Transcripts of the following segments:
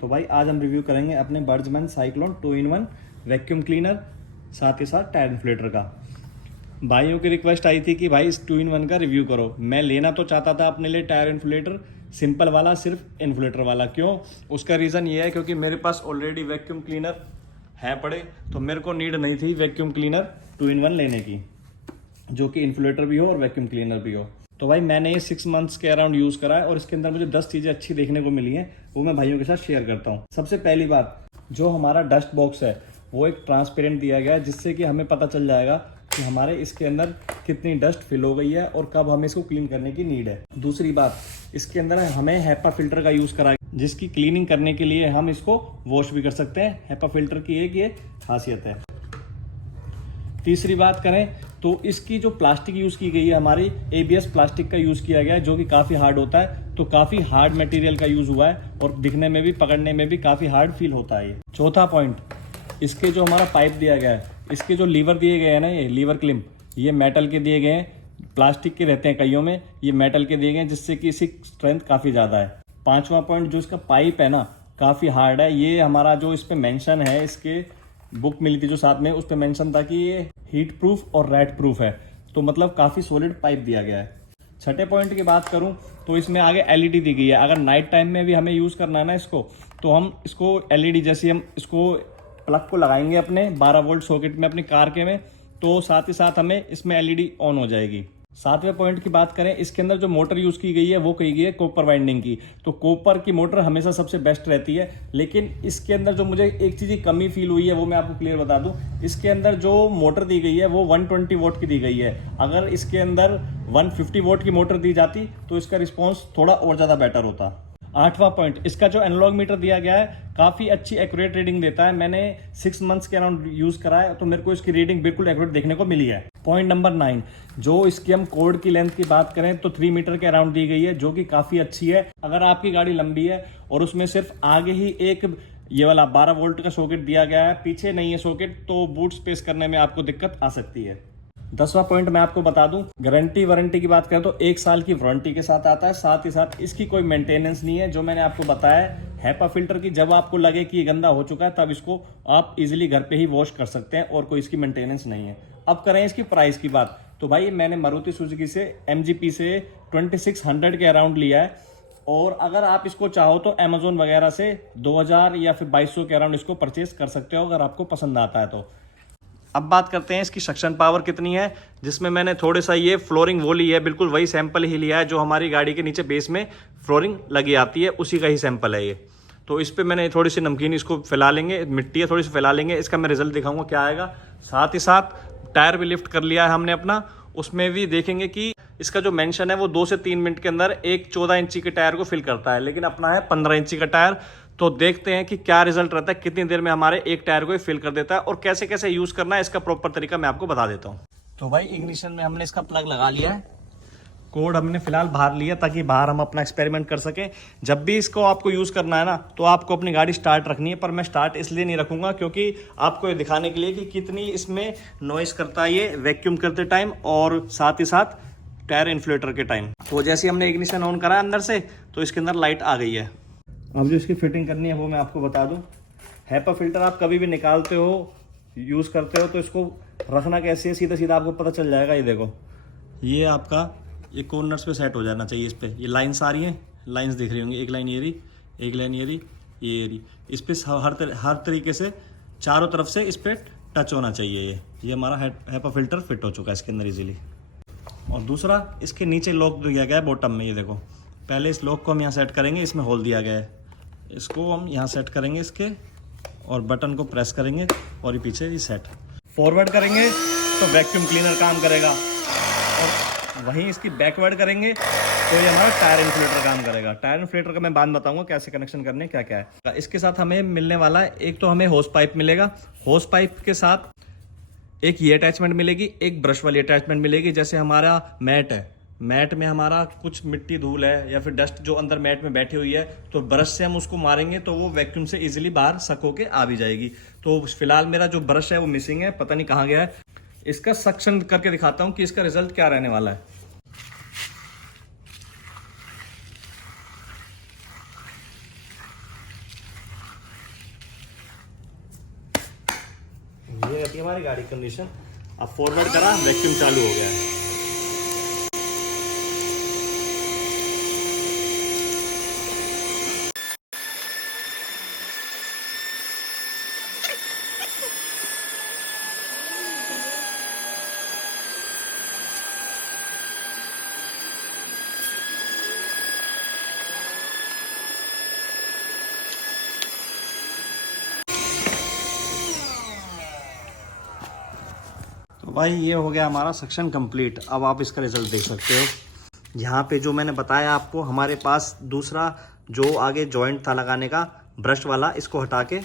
तो भाई आज हम रिव्यू करेंगे अपने बर्जमैन साइक्लोन 2-in-1 वैक्यूम क्लीनर, साथ ही साथ टायर इन्फ्लेटर का। भाइयों की रिक्वेस्ट आई थी कि भाई इस 2-in-1 का रिव्यू करो। मैं लेना तो चाहता था अपने लिए टायर इन्फ्लेटर सिंपल वाला, सिर्फ इन्फ्लेटर वाला। क्यों? उसका रीज़न ये है क्योंकि मेरे पास ऑलरेडी वैक्यूम क्लीनर है पड़े, तो मेरे को नीड नहीं थी वैक्यूम क्लीनर 2-in-1 लेने की, जो कि इन्फ्लेटर भी हो और वैक्यूम क्लीनर भी हो। तो भाई मैंने ये 6 मंथ्स के अराउंड यूज़ करा है और इसके अंदर मुझे 10 चीज़ें अच्छी देखने को मिली हैं, वो मैं भाइयों के साथ शेयर करता हूँ। सबसे पहली बात, जो हमारा डस्ट बॉक्स है वो एक ट्रांसपेरेंट दिया गया है, जिससे कि हमें पता चल जाएगा कि हमारे इसके अंदर कितनी डस्ट फिल हो गई है और कब हमें इसको क्लीन करने की नीड है। दूसरी बात, इसके अंदर हमें हैपा फिल्टर का यूज़ करा, जिसकी क्लीनिंग करने के लिए हम इसको वॉश भी कर सकते हैं। हैपा फिल्टर की एक ये खासियत है। तीसरी बात करें तो इसकी जो प्लास्टिक यूज़ की गई है, हमारी ABS प्लास्टिक का यूज़ किया गया है, जो कि काफ़ी हार्ड होता है। तो काफ़ी हार्ड मटेरियल का यूज़ हुआ है और दिखने में भी, पकड़ने में भी काफ़ी हार्ड फील होता है ये। चौथा पॉइंट, इसके जो हमारा पाइप दिया गया है, इसके जो लीवर दिए गए हैं ना, ये लीवर क्लिप, ये मेटल के दिए गए हैं। प्लास्टिक के रहते हैं कईयों में, ये मेटल के दिए गए हैं, जिससे कि इसकी स्ट्रेंथ काफ़ी ज़्यादा है। पाँचवा पॉइंट, जो इसका पाइप है ना, काफ़ी हार्ड है। ये हमारा जो इस पर मेंशन है, इसके बुक मिली थी जो साथ में, उस पर मेंशन था कि ये हीट प्रूफ और रैट प्रूफ है। तो मतलब काफ़ी सॉलिड पाइप दिया गया है। छठे पॉइंट की बात करूं तो इसमें आगे LED दी गई है। अगर नाइट टाइम में भी हमें यूज़ करना है ना इसको, तो हम इसको LED, जैसे हम इसको प्लग को लगाएंगे अपने 12 वोल्ट सॉकेट में अपनी कार के में, तो साथ ही साथ हमें इसमें LED ऑन हो जाएगी। सातवें पॉइंट की बात करें, इसके अंदर जो मोटर यूज़ की गई है वो की गई है कॉपर वाइंडिंग की। तो कॉपर की मोटर हमेशा सबसे बेस्ट रहती है, लेकिन इसके अंदर जो मुझे एक चीज़ की कमी फील हुई है वो मैं आपको क्लियर बता दूं। इसके अंदर जो मोटर दी गई है वो 120 वोट की दी गई है। अगर इसके अंदर 150 वोट की मोटर दी जाती तो इसका रिस्पॉन्स थोड़ा और ज़्यादा बेटर होता। आठवां पॉइंट, इसका जो एनालॉग मीटर दिया गया है काफ़ी अच्छी एक्यूरेट रीडिंग देता है। मैंने 6 मंथ्स के अराउंड यूज़ करा है, तो मेरे को इसकी रीडिंग बिल्कुल एक्यूरेट देखने को मिली है। पॉइंट नंबर 9, जो इसकी हम कोड की लेंथ की बात करें तो 3 मीटर के अराउंड दी गई है, जो कि काफ़ी अच्छी है। अगर आपकी गाड़ी लंबी है और उसमें सिर्फ आगे ही एक ये वाला 12 वोल्ट का सॉकेट दिया गया है, पीछे नहीं है सॉकेट, तो बूट स्पेस करने में आपको दिक्कत आ सकती है। 10वां पॉइंट मैं आपको बता दूं, वारंटी की बात करें तो 1 साल की वारंटी के साथ आता है। साथ ही साथ इसकी कोई मेंटेनेंस नहीं है, जो मैंने आपको बताया है हैपा फिल्टर की। जब आपको लगे कि ये गंदा हो चुका है, तब इसको आप इजीली घर पे ही वॉश कर सकते हैं और कोई इसकी मेंटेनेंस नहीं है। अब करें इसकी प्राइस की बात, तो भाई मैंने मारुति सुजुकी से MGP से 2600 के अराउंड लिया है, और अगर आप इसको चाहो तो अमेजोन वगैरह से 2000 या फिर 2200 के अराउंड इसको परचेज कर सकते हो, अगर आपको पसंद आता है तो। अब बात करते हैं इसकी सक्शन पावर कितनी है, जिसमें मैंने थोड़ा सा ये फ्लोरिंग वो ली है, बिल्कुल वही सैंपल ही लिया है जो हमारी गाड़ी के नीचे बेस में फ्लोरिंग लगी आती है, उसी का ही सैंपल है ये। तो इस पे मैंने थोड़ी सी नमकीन इसको फैला लेंगे, मिट्टी है थोड़ी सी फैला लेंगे, इसका मैं रिजल्ट दिखाऊंगा क्या आएगा। साथ ही साथ टायर भी लिफ्ट कर लिया है हमने अपना, उसमें भी देखेंगे कि इसका जो मेंशन है वो 2 से 3 मिनट के अंदर एक 14 इंची के टायर को फिल करता है, लेकिन अपना है 15 इंची का टायर। तो देखते हैं कि क्या रिजल्ट रहता है, कितनी देर में हमारे एक टायर को फिल कर देता है, और कैसे कैसे यूज करना है इसका प्रॉपर तरीका मैं आपको बता देता हूँ। तो भाई इग्निशन में हमने इसका प्लग लगा लिया है, कोड हमने फिलहाल बाहर लिया ताकि बाहर हम अपना एक्सपेरिमेंट कर सकें। जब भी इसको आपको यूज करना है ना, तो आपको अपनी गाड़ी स्टार्ट रखनी है, पर मैं स्टार्ट इसलिए नहीं रखूंगा क्योंकि आपको ये दिखाने के लिए कि कितनी इसमें नॉइस करता है ये वैक्यूम करते टाइम और साथ ही साथ टायर इन्फ्लेटर के टाइम। तो जैसे हमने इग्निशन ऑन करा अंदर से, तो इसके अंदर लाइट आ गई है। अब जो इसकी फिटिंग करनी है वो मैं आपको बता दूं। हैपा फिल्टर आप कभी भी निकालते हो, यूज़ करते हो, तो इसको रखना कैसे है, सीधा सीधा आपको पता चल जाएगा। ये देखो, ये आपका ये कॉर्नर्स पे सेट हो जाना चाहिए। इस पे ये लाइन्स आ रही हैं, लाइन्स दिख रही होंगी, एक लाइन ये रही, एक लाइन ये रही, ये रही। इस पे हर तरीके से चारों तरफ से इस पर टच होना चाहिए। ये हमारा हैपा फिल्टर फिट हो चुका है इसके अंदर इजीली। और दूसरा, इसके नीचे लॉक दिया गया है बॉटम में, ये देखो। पहले इस लॉक को हम यहाँ सेट करेंगे, इसमें होल दिया गया है, इसको हम यहाँ सेट करेंगे इसके, और बटन को प्रेस करेंगे और ये पीछे ये सेट फॉरवर्ड करेंगे तो वैक्यूम क्लीनर काम करेगा, और वहीं इसकी बैकवर्ड करेंगे तो ये हमारा टायर इन्फ्लेटर काम करेगा। टायर इन्फ्लेटर का मैं बाद बताऊंगा कैसे कनेक्शन करने, क्या क्या है। इसके साथ हमें मिलने वाला है, एक तो हमें होस पाइप मिलेगा, होस पाइप के साथ एक ये अटैचमेंट मिलेगी, एक ब्रश वाली अटैचमेंट मिलेगी। जैसे हमारा मैट है, मैट में हमारा कुछ मिट्टी धूल है या फिर डस्ट जो अंदर मैट में बैठी हुई है, तो ब्रश से हम उसको मारेंगे तो वो वैक्यूम से इजीली बाहर सक होके आ भी जाएगी। तो फिलहाल मेरा जो ब्रश है वो मिसिंग है, पता नहीं कहाँ गया है। इसका सक्शन करके दिखाता हूँ कि इसका रिजल्ट क्या रहने वाला है। रहती है हमारी गाड़ी कंडीशन। अब फॉरवर्ड करा, वैक्यूम चालू हो गया है। तो भाई ये हो गया हमारा सेक्शन कंप्लीट। अब आप इसका रिजल्ट देख सकते हो। यहाँ पे जो मैंने बताया आपको, हमारे पास दूसरा जो आगे जॉइंट था लगाने का ब्रश वाला, इसको हटा के,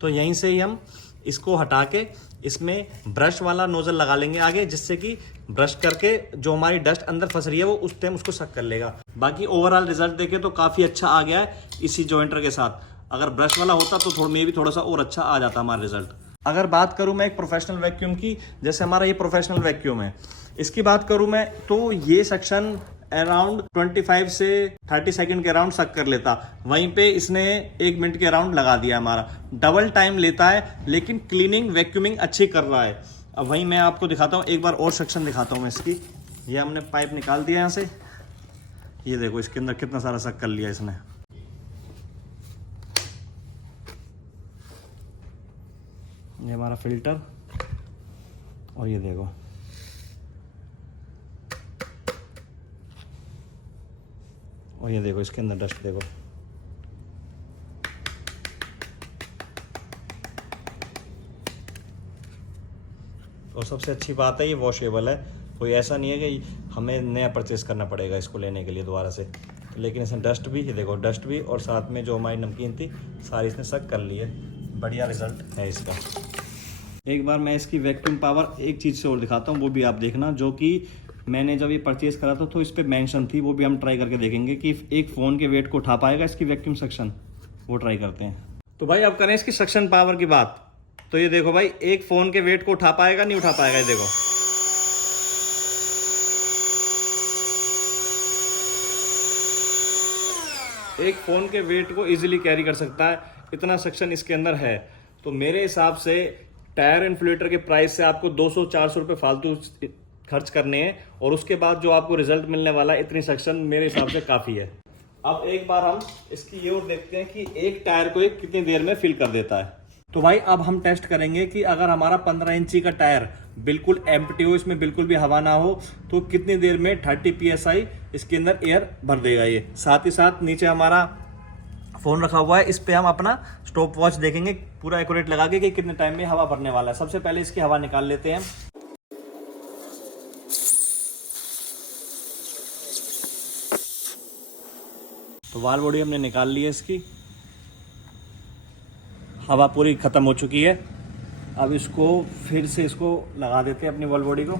तो यहीं से ही हम इसको हटा के इसमें ब्रश वाला नोजल लगा लेंगे आगे, जिससे कि ब्रश करके जो हमारी डस्ट अंदर फंस रही है वो उस टाइम उसको सक कर लेगा। बाकी ओवरऑल रिजल्ट देखें तो काफ़ी अच्छा आ गया है इसी जॉइंटर के साथ। अगर ब्रश वाला होता तो मे भी थोड़ा सा और अच्छा आ जाता हमारा रिजल्ट। अगर बात करूं मैं एक प्रोफेशनल वैक्यूम की, जैसे हमारा ये प्रोफेशनल वैक्यूम है, इसकी बात करूं मैं तो ये सेक्शन अराउंड 25 से 30 सेकंड के अराउंड सक कर लेता। वहीं पे इसने 1 मिनट के अराउंड लगा दिया हमारा। डबल टाइम लेता है लेकिन क्लीनिंग वैक्यूमिंग अच्छी कर रहा है। अब वहीं मैं आपको दिखाता हूँ, एक बार और सेक्शन दिखाता हूँ मैं इसकी। ये हमने पाइप निकाल दिया यहाँ से, ये देखो इसके अंदर कितना सारा सक कर लिया इसने। ये हमारा फिल्टर, और ये देखो और ये देखो इसके अंदर डस्ट देखो। और सबसे अच्छी बात है ये वॉशेबल है, कोई ऐसा नहीं है कि हमें नया परचेस करना पड़ेगा इसको लेने के लिए दोबारा से। लेकिन इसमें डस्ट भी, ये देखो डस्ट भी, और साथ में जो हमारी नमकीन थी सारी इसने सक कर ली है। बढ़िया रिजल्ट है इसका। एक बार मैं इसकी वैक्यूम पावर एक चीज़ से और दिखाता हूँ, वो भी आप देखना, जो कि मैंने जब ये परचेज करा था तो इस पर मेंशन थी, वो भी हम ट्राई करके देखेंगे कि एक फ़ोन के वेट को उठा पाएगा इसकी वैक्यूम सक्शन। वो ट्राई करते हैं। तो भाई अब करें इसकी सक्शन पावर की बात। तो ये देखो भाई, एक फ़ोन के वेट को उठा पाएगा नहीं उठा पाएगा, ये देखो। एक फ़ोन के वेट को इजीली कैरी कर सकता है, इतना सक्शन इसके अंदर है। तो मेरे हिसाब से टायर इन्फ्लेटर के प्राइस से आपको 200-400 रुपये फालतू खर्च करने हैं, और उसके बाद जो आपको रिजल्ट मिलने वाला है, इतनी सक्शन मेरे हिसाब से काफ़ी है। अब एक बार हम इसकी ये और देखते हैं कि एक टायर को एक कितनी देर में फिल कर देता है। तो भाई अब हम टेस्ट करेंगे कि अगर हमारा 15 इंची का टायर बिल्कुल एम्प्टी हो, इसमें बिल्कुल भी हवा ना हो, तो कितनी देर में 30 PSI इसके अंदर एयर भर देगा ये। साथ ही साथ नीचे हमारा फ़ोन रखा हुआ है, इस पे हम अपना स्टॉप वॉच देखेंगे पूरा एक्यूरेट लगा के कि कितने टाइम में हवा भरने वाला है। सबसे पहले इसकी हवा निकाल लेते हैं। तो वाल बॉडी हमने निकाल ली है, इसकी हवा पूरी ख़त्म हो चुकी है। अब इसको फिर से इसको लगा देते हैं अपनी वाल बॉडी को।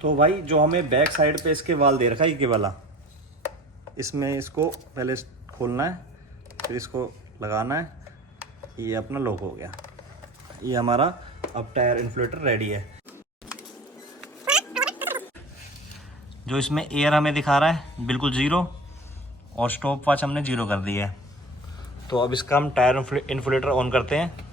तो भाई जो हमें बैक साइड पे इसके वाल दे रखा है ये वाला, इसमें इसको पहले खोलना है, फिर इसको लगाना है। ये अपना लॉक हो गया। ये हमारा अब टायर इन्फ्लेटर रेडी है। जो इसमें एयर हमें दिखा रहा है बिल्कुल 0, और स्टॉप वॉच हमने 0 कर दिया है। तो अब इसका हम टायर इन्फ्लेटर ऑन करते हैं।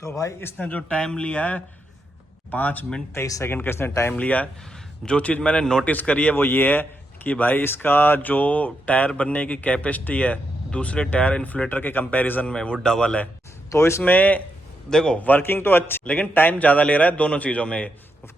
तो भाई इसने जो टाइम लिया है 5 मिनट 23 सेकंड का इसने टाइम लिया है। जो चीज़ मैंने नोटिस करी है वो ये है कि भाई इसका जो टायर बनने की कैपेसिटी है दूसरे टायर इन्फ्लेटर के कंपैरिजन में वो डबल है। तो इसमें देखो वर्किंग तो अच्छी, लेकिन टाइम ज़्यादा ले रहा है दोनों चीज़ों में।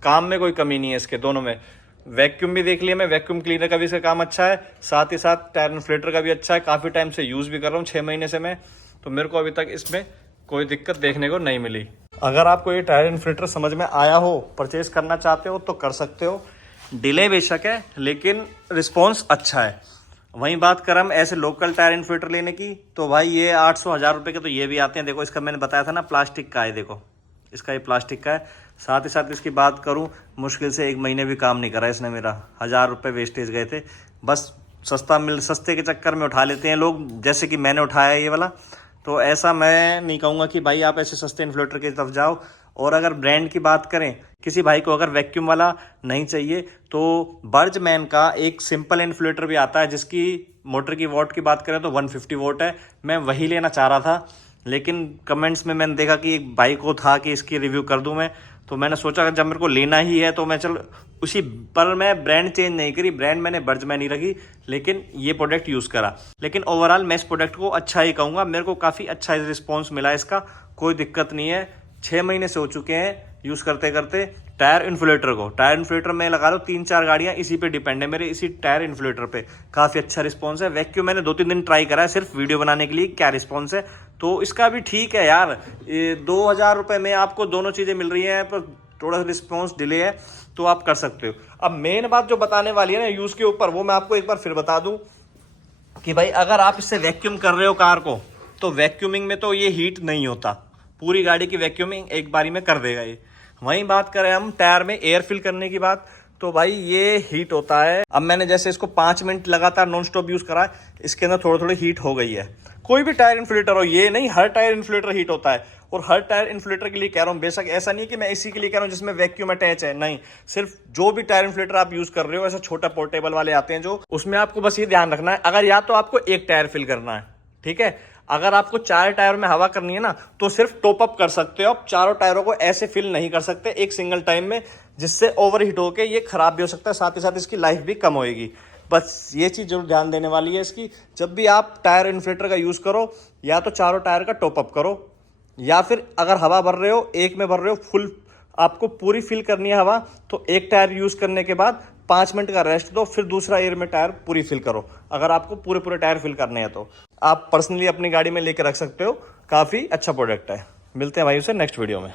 काम में कोई कमी नहीं है इसके दोनों में। वैक्यूम भी देख लिया मैं, वैक्यूम क्लीनर का भी इसका काम अच्छा है, साथ ही साथ टायर इन्फ्लेटर का भी अच्छा है। काफ़ी टाइम से यूज़ भी कर रहा हूँ, 6 महीने से मैं, तो मेरे को अभी तक इसमें कोई दिक्कत देखने को नहीं मिली। अगर आपको ये टायर इन्फ्लेटर समझ में आया हो, परचेज करना चाहते हो तो कर सकते हो। डिले बेशक है लेकिन रिस्पॉन्स अच्छा है। वहीं बात कर हम ऐसे लोकल टायर इन्फ्लेटर लेने की, तो भाई ये 800-1000 रुपये के तो ये भी आते हैं। देखो इसका मैंने बताया था ना, प्लास्टिक का है, देखो इसका ये प्लास्टिक का है। साथ ही साथ इसकी बात करूं, मुश्किल से 1 महीने भी काम नहीं करा इसने मेरा, 1000 रुपये वेस्टेज गए थे। बस सस्ते के चक्कर में उठा लेते हैं लोग, जैसे कि मैंने उठाया ये वाला। तो ऐसा मैं नहीं कहूँगा कि भाई आप ऐसे सस्ते इन्फ्लेटर की तरफ जाओ। और अगर ब्रांड की बात करें, किसी भाई को अगर वैक्यूम वाला नहीं चाहिए तो बर्जमैन का एक सिंपल इन्फ्लेटर भी आता है, जिसकी मोटर की वॉट की बात करें तो 150 वोट है। मैं वही लेना चाह रहा था, लेकिन कमेंट्स में मैंने देखा कि एक भाई को था कि इसकी रिव्यू कर दूं मैं, तो मैंने सोचा जब मेरे को लेना ही है तो मैं चल उसी पर। मैं ब्रांड चेंज नहीं करी, ब्रांड मैंने बर्जमैन ही रखी, लेकिन ये प्रोडक्ट यूज़ करा। लेकिन ओवरऑल मैं इस प्रोडक्ट को अच्छा ही कहूँगा, मेरे को काफ़ी अच्छा रिस्पॉन्स मिला इसका, कोई दिक्कत नहीं है। 6 महीने से हो चुके हैं यूज़ करते करते। टायर इन्फ्लेटर को, टायर इन्फ्लेटर में लगा लो 3-4 गाड़ियाँ इसी पे डिपेंड है मेरे, इसी टायर इन्फ्लेटर पे काफ़ी अच्छा रिस्पॉन्स है। वैक्यूम मैंने 2-3 दिन ट्राई करा है सिर्फ वीडियो बनाने के लिए क्या रिस्पॉन्स है, तो इसका भी ठीक है यार। 2000 रुपये में आपको दोनों चीज़ें मिल रही हैं, पर थोड़ा रिस्पॉन्स डिले है, तो आप कर सकते हो। अब मेन बात जो बताने वाली है ना यूज़ के ऊपर, वो मैं आपको एक बार फिर बता दूँ कि भाई अगर आप इससे वैक्यूम कर रहे हो कार को, तो वैक्यूमिंग में तो ये हीट नहीं होता, पूरी गाड़ी की वैक्यूमिंग एक बारी में कर देगा ये। वहीं बात करें हम टायर में एयर फिल करने की बात, तो भाई ये हीट होता है। अब मैंने जैसे इसको 5 मिनट लगातार नॉन स्टॉप यूज़ करा है, इसके अंदर थोड़ी थोड़ी हीट हो गई है। कोई भी टायर इन्फ्लेटर हो, ये नहीं हर टायर इन्फ्लेटर हीट होता है। और हर टायर इन्फ्लेटर के लिए कह रहा हूँ, बेशक ऐसा नहीं है कि मैं इसी के लिए कह रहा हूँ जिसमें वैक्यूम अटैच है, नहीं, सिर्फ जो भी टायर इन्फ्लेटर आप यूज़ कर रहे हो, ऐसा छोटा पोर्टेबल वाले आते हैं जो, उसमें आपको बस ये ध्यान रखना है, अगर या तो आपको एक टायर फिल करना है, ठीक है, अगर आपको 4 टायर में हवा करनी है ना, तो सिर्फ टॉप अप कर सकते हो आप। चारों टायरों को ऐसे फिल नहीं कर सकते एक सिंगल टाइम में, जिससे ओवर हीट होकर ये खराब भी हो सकता है, साथ ही साथ इसकी लाइफ भी कम होएगी। बस ये चीज़ जरूर ध्यान देने वाली है इसकी, जब भी आप टायर इन्फ्लेटर का यूज़ करो, या तो चारों टायर का टॉप अप करो, या फिर अगर हवा भर रहे हो, एक में भर रहे हो फुल, आपको पूरी फिल करनी है हवा, तो एक टायर यूज़ करने के बाद 5 मिनट का रेस्ट दो, फिर दूसरा एयर में टायर पूरी फिल करो। अगर आपको पूरे टायर फिल करने हैं तो आप पर्सनली अपनी गाड़ी में लेके रख सकते हो, काफ़ी अच्छा प्रोडक्ट है। मिलते हैं भाई उसे नेक्स्ट वीडियो में।